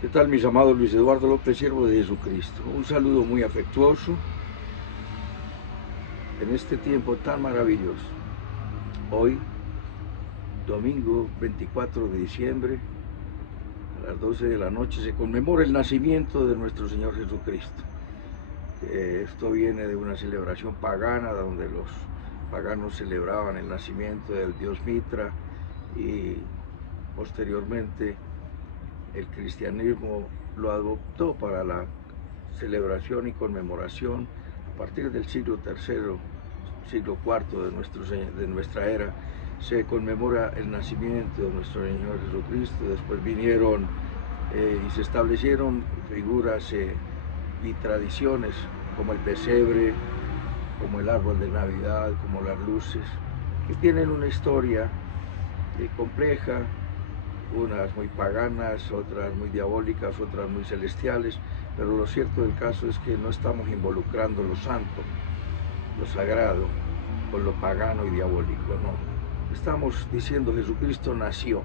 ¿Qué tal, mis amados? Luis Eduardo López, siervo de Jesucristo. Un saludo muy afectuoso en este tiempo tan maravilloso. Hoy, domingo 24 de diciembre, a las 12 de la noche, se conmemora el nacimiento de nuestro Señor Jesucristo. Esto viene de una celebración pagana donde los paganos celebraban el nacimiento del dios Mitra y posteriormente el cristianismo lo adoptó para la celebración y conmemoración a partir del siglo III, siglo IV de nuestra era. Se conmemora el nacimiento de nuestro Señor Jesucristo. Después vinieron y se establecieron figuras y tradiciones como el pesebre, como el árbol de Navidad, como las luces, que tienen una historia compleja, unas muy paganas, otras muy diabólicas, otras muy celestiales, pero lo cierto del caso es que no estamos involucrando lo santo, lo sagrado, con lo pagano y diabólico, no. Estamos diciendo Jesucristo nació,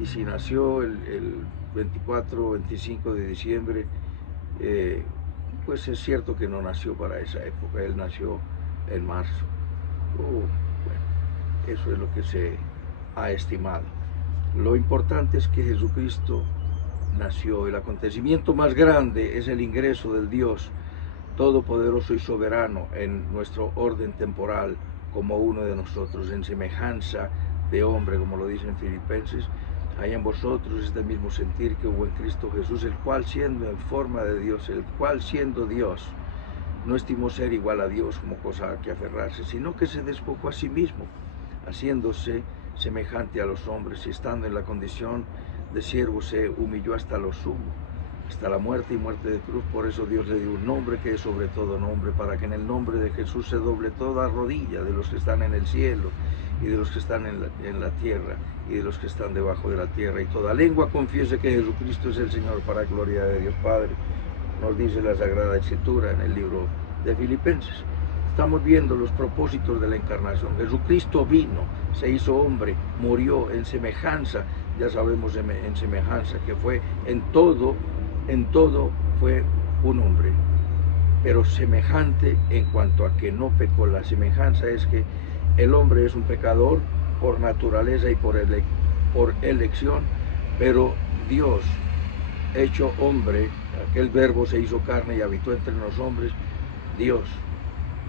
y si nació el 24 o 25 de diciembre, pues es cierto que no nació para esa época, Él nació en marzo. Bueno, eso es lo que se ha estimado. Lo importante es que Jesucristo nació. El acontecimiento más grande es el ingreso del Dios todopoderoso y soberano en nuestro orden temporal como uno de nosotros, en semejanza de hombre, como lo dicen Filipenses. Hay en vosotros este mismo sentir que hubo en Cristo Jesús, el cual siendo en forma de Dios, el cual siendo Dios, no estimó ser igual a Dios como cosa a que aferrarse, sino que se despojó a sí mismo, haciéndose semejante a los hombres, y estando en la condición de siervo se humilló hasta lo sumo, hasta la muerte y muerte de cruz. Por eso Dios le dio un nombre que es sobre todo nombre, para que en el nombre de Jesús se doble toda rodilla de los que están en el cielo y de los que están en la tierra y de los que están debajo de la tierra, y toda lengua confiese que Jesucristo es el Señor, para gloria de Dios Padre. Nos dice la Sagrada Escritura en el libro de Filipenses. Estamos viendo los propósitos de la encarnación. Jesucristo vino, se hizo hombre, murió en semejanza, ya sabemos en semejanza, que fue en todo fue un hombre, pero semejante en cuanto a que no pecó. La semejanza es que el hombre es un pecador por naturaleza y por elección, pero Dios, hecho hombre, aquel verbo se hizo carne y habitó entre los hombres. Dios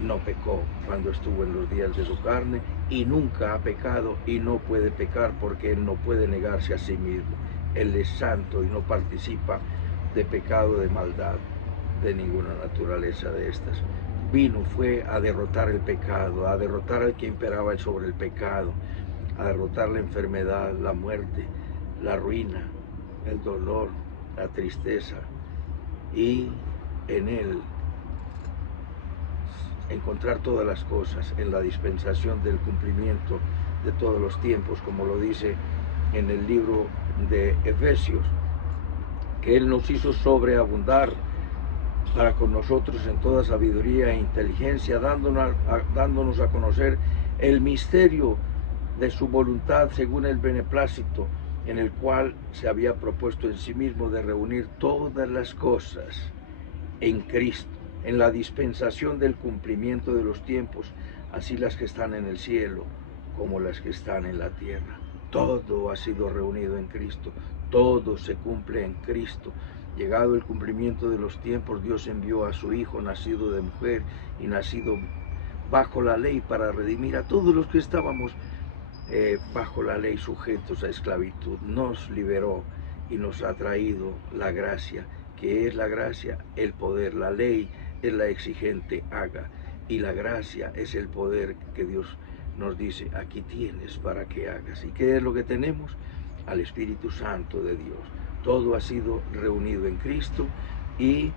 no pecó cuando estuvo en los días de su carne, y nunca ha pecado y no puede pecar, porque Él no puede negarse a sí mismo. Él es santo y no participa de pecado, de maldad, de ninguna naturaleza de estas. Vino, fue a derrotar el pecado, a derrotar al que imperaba sobre el pecado, a derrotar la enfermedad, la muerte, la ruina, el dolor, la tristeza, y en Él encontrar todas las cosas, en la dispensación del cumplimiento de todos los tiempos, como lo dice en el libro de Efesios, que Él nos hizo sobreabundar para con nosotros en toda sabiduría e inteligencia, dándonos a conocer el misterio de su voluntad según el beneplácito, en el cual se había propuesto en sí mismo de reunir todas las cosas en Cristo, en la dispensación del cumplimiento de los tiempos, así las que están en el cielo como las que están en la tierra. Todo ha sido reunido en Cristo, todo se cumple en Cristo. Llegado el cumplimiento de los tiempos, Dios envió a su Hijo, nacido de mujer y nacido bajo la ley, para redimir a todos los que estábamos bajo la ley, sujetos a esclavitud. Nos liberó y nos ha traído la gracia. ¿Qué es la gracia? El poder. La ley es la exigente, haga, y la gracia es el poder que Dios nos dice, aquí tienes para que hagas. ¿Y qué es lo que tenemos? Al Espíritu Santo de Dios. Todo ha sido reunido en Cristo, y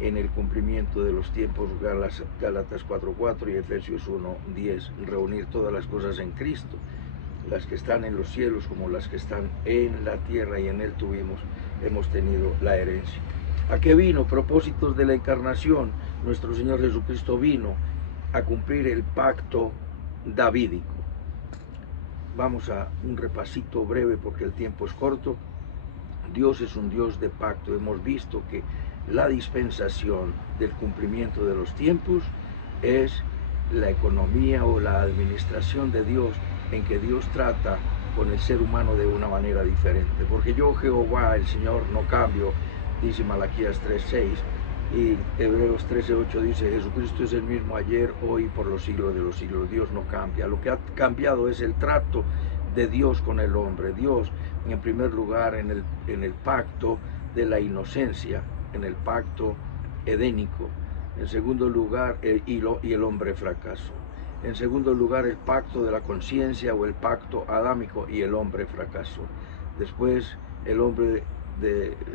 en el cumplimiento de los tiempos, Gálatas 4:4 y Efesios 1:10, reunir todas las cosas en Cristo, las que están en los cielos como las que están en la tierra, y en Él hemos tenido la herencia. ¿A qué vino? Propósitos de la encarnación. Nuestro Señor Jesucristo vino a cumplir el pacto davídico. Vamos a un repasito breve porque el tiempo es corto. Dios es un Dios de pacto. Hemos visto que la dispensación del cumplimiento de los tiempos es la economía o la administración de Dios, en que Dios trata con el ser humano de una manera diferente. Porque yo, Jehová, el Señor, no cambio, dice Malaquías 3:6, y Hebreos 13:8 dice, Jesucristo es el mismo ayer, hoy y por los siglos de los siglos. Dios no cambia. Lo que ha cambiado es el trato de Dios con el hombre. Dios, en primer lugar, en el pacto de la inocencia, en el pacto edénico. En segundo lugar, y el hombre fracasó. En segundo lugar, el pacto de la conciencia o el pacto adámico, y el hombre fracasó. Después, el hombre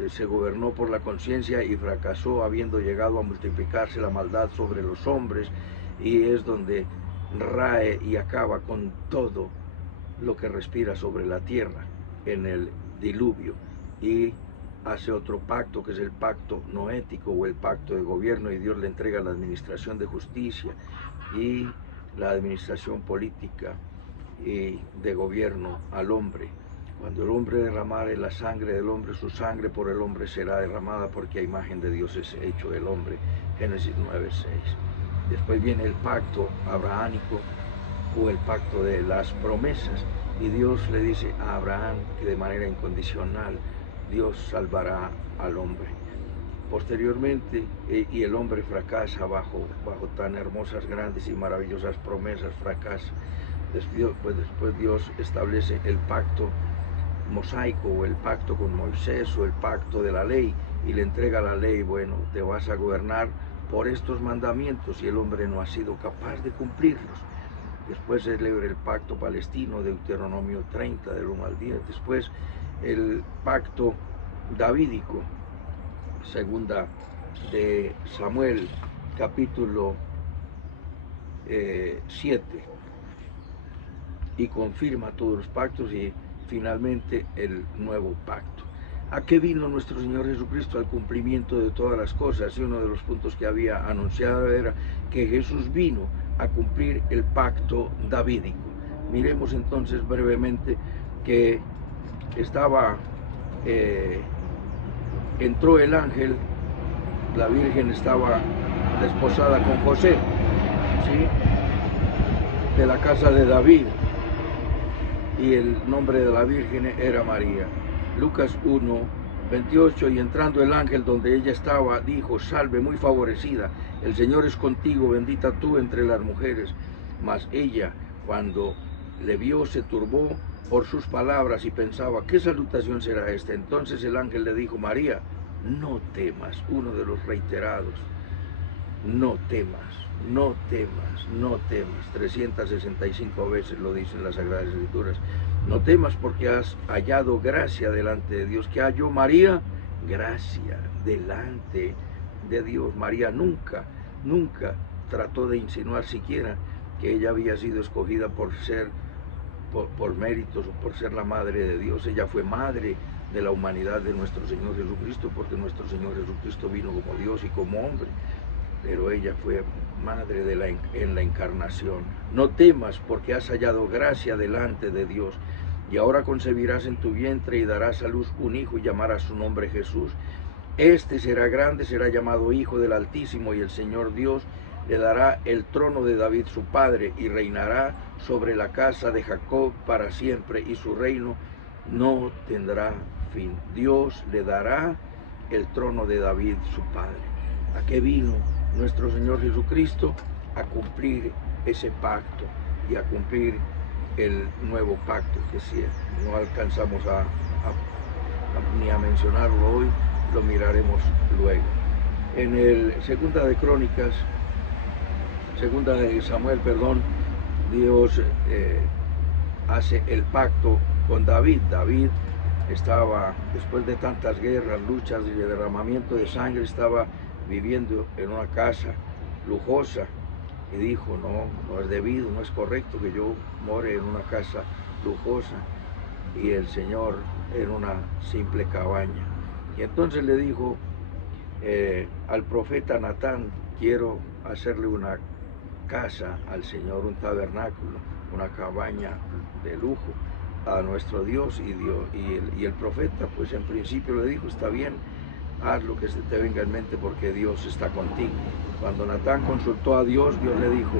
se gobernó por la conciencia y fracasó, habiendo llegado a multiplicarse la maldad sobre los hombres, y es donde rae y acaba con todo lo que respira sobre la tierra en el diluvio, y hace otro pacto, que es el pacto noético o el pacto de gobierno, y Dios le entrega la administración de justicia y la administración política y de gobierno al hombre. Cuando el hombre derramare la sangre del hombre, su sangre por el hombre será derramada, porque a imagen de Dios es hecho el hombre. Génesis 9:6. Después viene el pacto abrahámico o el pacto de las promesas, y Dios le dice a Abraham que de manera incondicional Dios salvará al hombre. Posteriormente, y el hombre fracasa bajo tan hermosas, grandes y maravillosas promesas, fracasa. Después Dios establece el pacto mosaico o el pacto con Moisés o el pacto de la ley, y le entrega la ley. Bueno, te vas a gobernar por estos mandamientos, y el hombre no ha sido capaz de cumplirlos. Después se celebra el pacto palestino, Deuteronomio 30, del 1 al 10. Después el pacto davídico, segunda de Samuel, capítulo 7, y confirma todos los pactos, y finalmente el nuevo pacto. ¿A qué vino nuestro Señor Jesucristo? Al cumplimiento de todas las cosas, y uno de los puntos que había anunciado era que Jesús vino a cumplir el pacto davídico. Miremos entonces brevemente que entró el ángel, la Virgen estaba desposada con José, ¿sí?, de la casa de David, y el nombre de la Virgen era María. Lucas 1:28, y entrando el ángel donde ella estaba, dijo, salve, muy favorecida, el Señor es contigo, bendita tú entre las mujeres. Mas ella, cuando le vio, se turbó por sus palabras y pensaba, ¿qué salutación será esta? Entonces el ángel le dijo, María, no temas, uno de los reiterados, no temas, no temas, no temas. 365 veces lo dicen las Sagradas Escrituras. No temas, porque has hallado gracia delante de Dios. ¿Qué halló María? Gracia delante de Dios. María nunca trató de insinuar siquiera que ella había sido escogida por méritos o por ser la madre de Dios. Ella fue madre de la humanidad de nuestro Señor Jesucristo, porque nuestro Señor Jesucristo vino como Dios y como hombre, pero ella fue madre en la encarnación. No temas, porque has hallado gracia delante de Dios, y ahora concebirás en tu vientre y darás a luz un hijo, y llamarás su nombre Jesús. Este será grande, será llamado Hijo del Altísimo, y el Señor Dios le dará el trono de David su padre, y reinará sobre la casa de Jacob para siempre, y su reino no tendrá fin. Dios le dará el trono de David su padre. ¿A qué vino nuestro Señor Jesucristo? A cumplir ese pacto y a cumplir el nuevo pacto, que si no alcanzamos ni a mencionarlo hoy, lo miraremos luego. En el segunda de Samuel, Dios hace el pacto con David. David estaba, después de tantas guerras, luchas y derramamiento de sangre, estaba viviendo en una casa lujosa, y dijo, no es debido, no es correcto que yo more en una casa lujosa y el Señor en una simple cabaña. Y entonces le dijo al profeta Natán, quiero hacerle una casa al Señor, un tabernáculo, una cabaña de lujo. a nuestro Dios, y el profeta pues en principio le dijo, está bien, haz lo que se te venga en mente porque Dios está contigo. Cuando Natán consultó a Dios, Dios le dijo,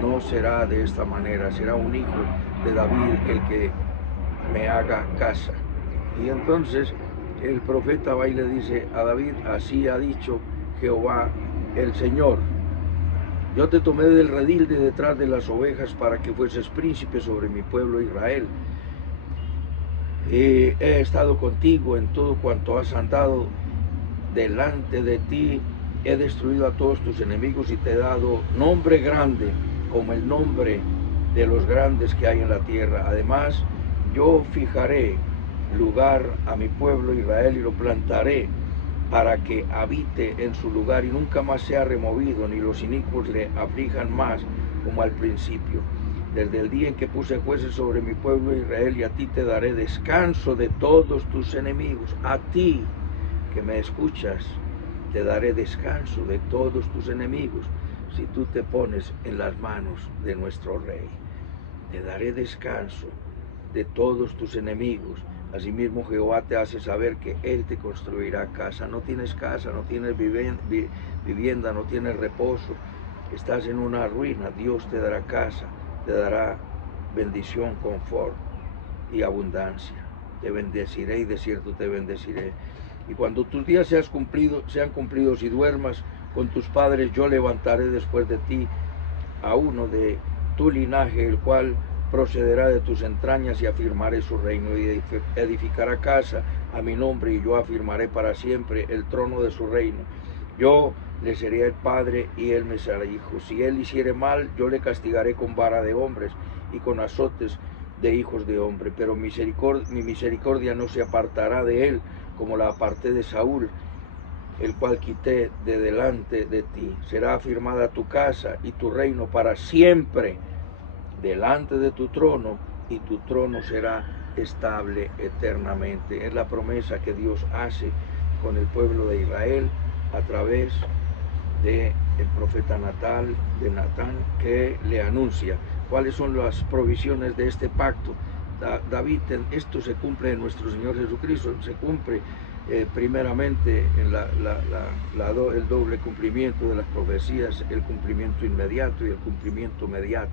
no será de esta manera, será un hijo de David el que me haga casa. Y entonces el profeta va y le dice a David, así ha dicho Jehová el Señor, yo te tomé del redil de detrás de las ovejas para que fueses príncipe sobre mi pueblo Israel. He estado contigo en todo cuanto has andado delante de ti, he destruido a todos tus enemigos y te he dado nombre grande como el nombre de los grandes que hay en la tierra. Además, yo fijaré lugar a mi pueblo Israel y lo plantaré para que habite en su lugar y nunca más sea removido, ni los inicuos le aflijan más como al principio. Desde el día en que puse jueces sobre mi pueblo Israel, y a ti te daré descanso de todos tus enemigos. A ti que me escuchas, te daré descanso de todos tus enemigos si tú te pones en las manos de nuestro Rey. Te daré descanso de todos tus enemigos. Asimismo Jehová te hace saber que Él te construirá casa. No tienes casa, no tienes vivienda, no tienes reposo. Estás en una ruina. Dios te dará casa, te dará bendición, confort y abundancia. Te bendeciré y de cierto te bendeciré. Y cuando tus días sean cumplidos y duermas con tus padres, yo levantaré después de ti a uno de tu linaje, el cual procederá de tus entrañas, y afirmaré su reino, y edificará casa a mi nombre, y yo afirmaré para siempre el trono de su reino. Yo le seré el padre y él me será hijo. Si él hiciere mal, yo le castigaré con vara de hombres y con azotes de hijos de hombre, pero mi misericordia no se apartará de él, como la aparté de Saúl, el cual quité de delante de ti. Será afirmada tu casa y tu reino para siempre delante de tu trono, y tu trono será estable eternamente. Es la promesa que Dios hace con el pueblo de Israel a través del profeta Natán, que le anuncia cuáles son las provisiones de este pacto. David, esto se cumple en nuestro Señor Jesucristo, se cumple primeramente en el doble cumplimiento de las profecías, el cumplimiento inmediato y el cumplimiento mediato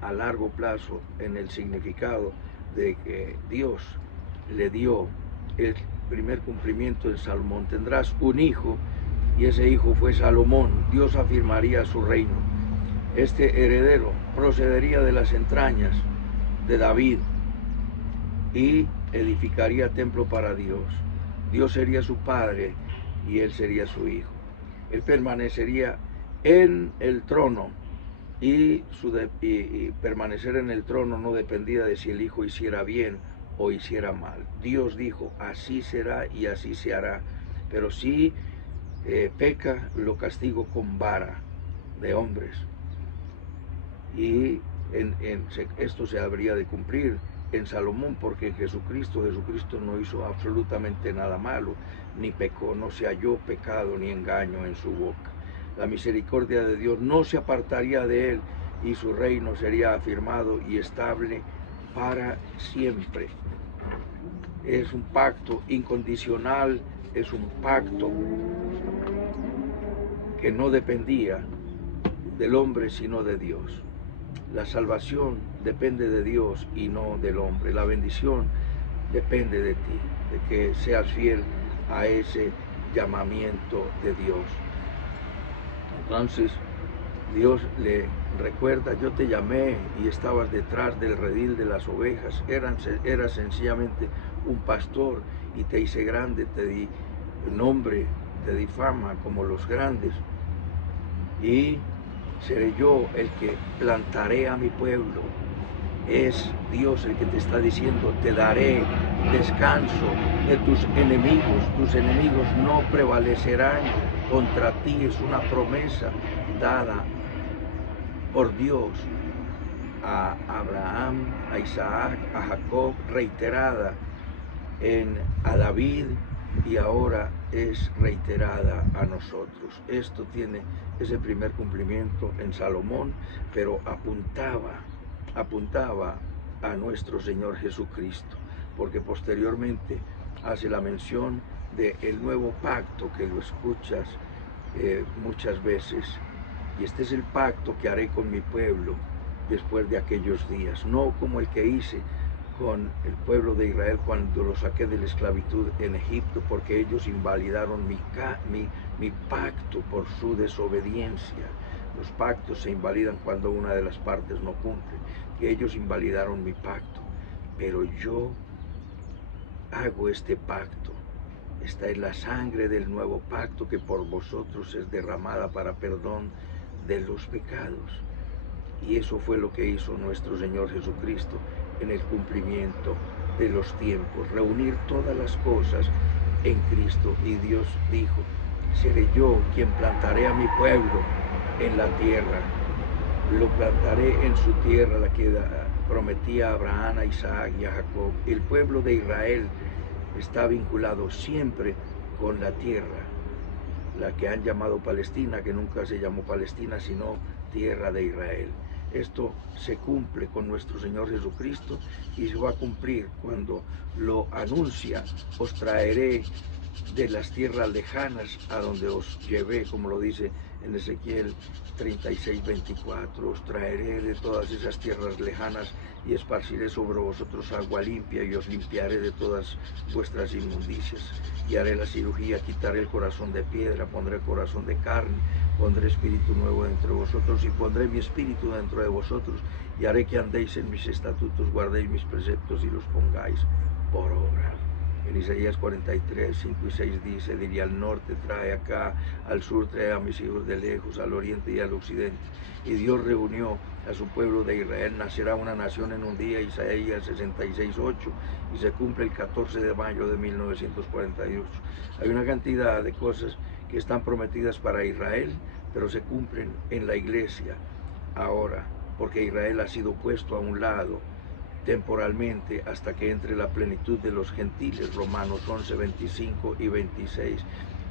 a largo plazo, en el significado de que Dios le dio el primer cumplimiento en Salomón. Tendrás un hijo, y ese hijo fue Salomón. Dios afirmaría su reino. Este heredero procedería de las entrañas de David y edificaría templo para Dios. Dios sería su padre y él sería su hijo. Él permanecería en el trono, y permanecer en el trono no dependía de si el hijo hiciera bien o hiciera mal. Dios dijo, así será y así se hará. Pero si peca, lo castigo con vara de hombres. Y esto se habría de cumplir en Salomón, porque Jesucristo no hizo absolutamente nada malo, ni pecó, no se halló pecado ni engaño en su boca. La misericordia de Dios no se apartaría de él, y su reino sería afirmado y estable para siempre. Es un pacto incondicional, es un pacto que no dependía del hombre sino de Dios. La salvación depende de Dios y no del hombre. La bendición depende de ti, de que seas fiel a ese llamamiento de Dios. Entonces Dios le recuerda, yo te llamé y estabas detrás del redil de las ovejas, eras sencillamente un pastor, y te hice grande, te di nombre, te di fama como los grandes, y seré yo el que plantaré a mi pueblo. Es Dios el que te está diciendo, te daré descanso de tus enemigos no prevalecerán contra ti. Es una promesa dada por Dios a Abraham, a Isaac, a Jacob, reiterada a David, y ahora es reiterada a nosotros. Esto tiene ese primer cumplimiento en Salomón, pero apuntaba a nuestro Señor Jesucristo, porque posteriormente hace la mención del nuevo pacto que lo escuchas muchas veces. Y este es el pacto que haré con mi pueblo después de aquellos días, no como el que hice con el pueblo de Israel cuando lo saqué de la esclavitud en Egipto, porque ellos invalidaron mi pacto por su desobediencia. Los pactos se invalidan cuando una de las partes no cumple, que ellos invalidaron mi pacto, pero yo hago este pacto. Esta es la sangre del nuevo pacto que por vosotros es derramada para perdón de los pecados. Y eso fue lo que hizo nuestro Señor Jesucristo en el cumplimiento de los tiempos, reunir todas las cosas en Cristo. Y Dios dijo, seré yo quien plantaré a mi pueblo en la tierra, lo plantaré en su tierra, la que prometía a Abraham, a Isaac y a Jacob. El pueblo de Israel está vinculado siempre con la tierra, la que han llamado Palestina, que nunca se llamó Palestina, sino tierra de Israel. Esto se cumple con nuestro Señor Jesucristo y se va a cumplir cuando lo anuncia, os traeré de las tierras lejanas a donde os llevé, como lo dice en Ezequiel 36:24, os traeré de todas esas tierras lejanas y esparciré sobre vosotros agua limpia y os limpiaré de todas vuestras inmundicias. Y haré la cirugía, quitaré el corazón de piedra, pondré corazón de carne, pondré espíritu nuevo entre vosotros y pondré mi espíritu dentro de vosotros y haré que andéis en mis estatutos, guardéis mis preceptos y los pongáis por obra. En Isaías 43, 5 y 6 dice, diría al norte, trae acá, al sur trae a mis hijos de lejos, al oriente y al occidente. Y Dios reunió a su pueblo de Israel, nacerá una nación en un día, Isaías 66, 8, y se cumple el 14 de mayo de 1948. Hay una cantidad de cosas que están prometidas para Israel, pero se cumplen en la iglesia ahora, porque Israel ha sido puesto a un lado temporalmente hasta que entre la plenitud de los gentiles, Romanos 11, 25 y 26.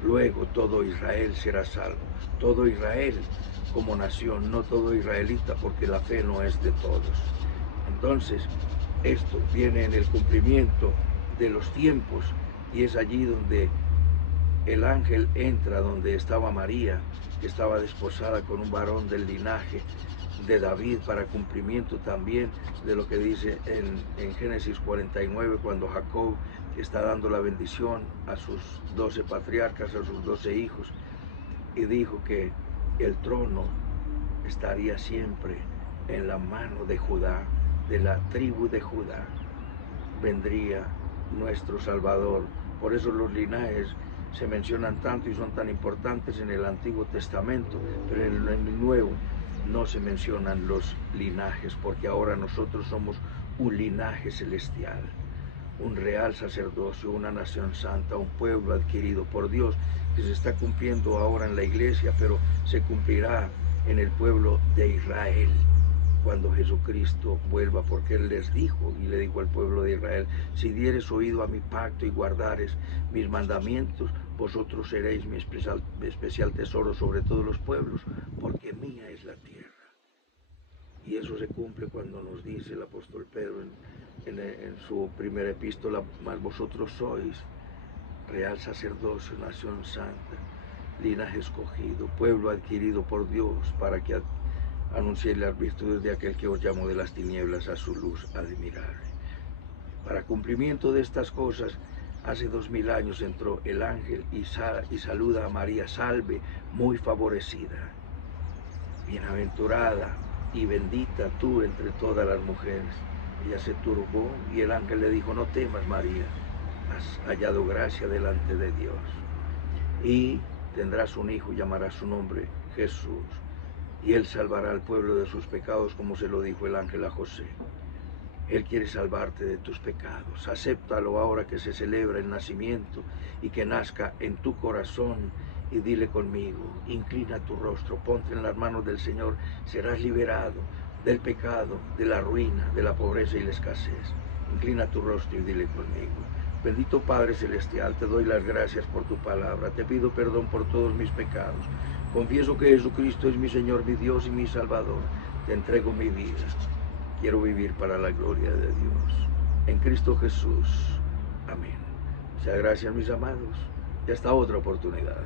Luego todo Israel será salvo, todo Israel como nación, no todo israelita, porque la fe no es de todos. Entonces, esto viene en el cumplimiento de los tiempos y es allí donde el ángel entra donde estaba María, que estaba desposada con un varón del linaje de David, para cumplimiento también de lo que dice en Génesis 49, cuando Jacob está dando la bendición a sus 12 patriarcas, a sus 12 hijos, y dijo que el trono estaría siempre en la mano de Judá, de la tribu de Judá, vendría nuestro Salvador. Por eso los linajes se mencionan tanto y son tan importantes en el Antiguo Testamento, pero en el Nuevo no se mencionan los linajes, porque ahora nosotros somos un linaje celestial, un real sacerdocio, una nación santa, un pueblo adquirido por Dios, que se está cumpliendo ahora en la iglesia, pero se cumplirá en el pueblo de Israel cuando Jesucristo vuelva, porque Él les dijo, y le dijo al pueblo de Israel, si dieres oído a mi pacto y guardares mis mandamientos, vosotros seréis mi especial tesoro sobre todos los pueblos, porque mía es la tierra. Y eso se cumple cuando nos dice el apóstol Pedro en su primera epístola, mas vosotros sois real sacerdocio, nación santa, linaje escogido, pueblo adquirido por Dios, para que anunciéis las virtudes de aquel que os llamó de las tinieblas a su luz admirable. Para cumplimiento de estas cosas, hace 2000 años entró el ángel y saluda a María, salve, muy favorecida, bienaventurada y bendita tú entre todas las mujeres. Ella se turbó y el ángel le dijo, no temas, María, has hallado gracia delante de Dios. Y tendrás un hijo y llamarás su nombre Jesús. Y Él salvará al pueblo de sus pecados, como se lo dijo el ángel a José. Él quiere salvarte de tus pecados. Acéptalo ahora que se celebra el nacimiento y que nazca en tu corazón. Y dile conmigo, inclina tu rostro, ponte en las manos del Señor, serás liberado del pecado, de la ruina, de la pobreza y la escasez. Inclina tu rostro y dile conmigo. Bendito Padre Celestial, te doy las gracias por tu palabra, te pido perdón por todos mis pecados. Confieso que Jesucristo es mi Señor, mi Dios y mi Salvador. Te entrego mi vida. quiero vivir para la gloria de Dios. En Cristo Jesús. Amén. Muchas gracias, mis amados. Y hasta otra oportunidad.